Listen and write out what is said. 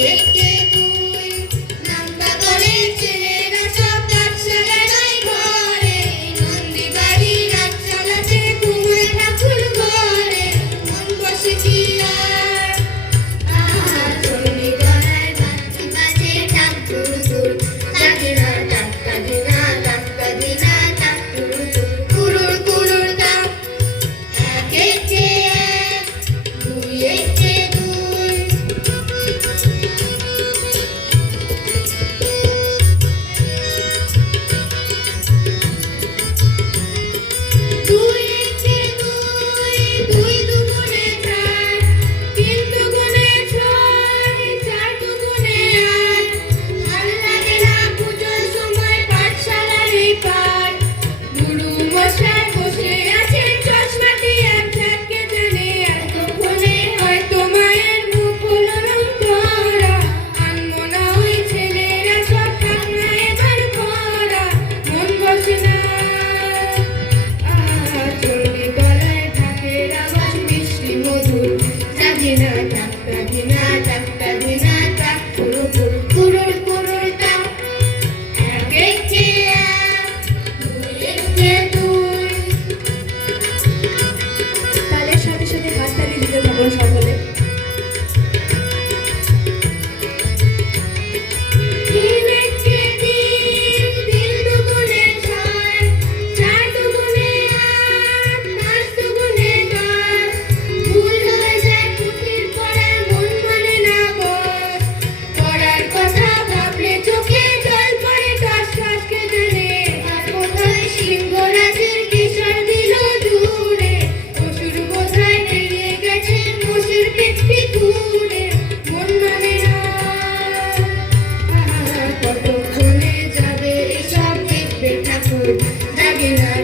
que Thank you.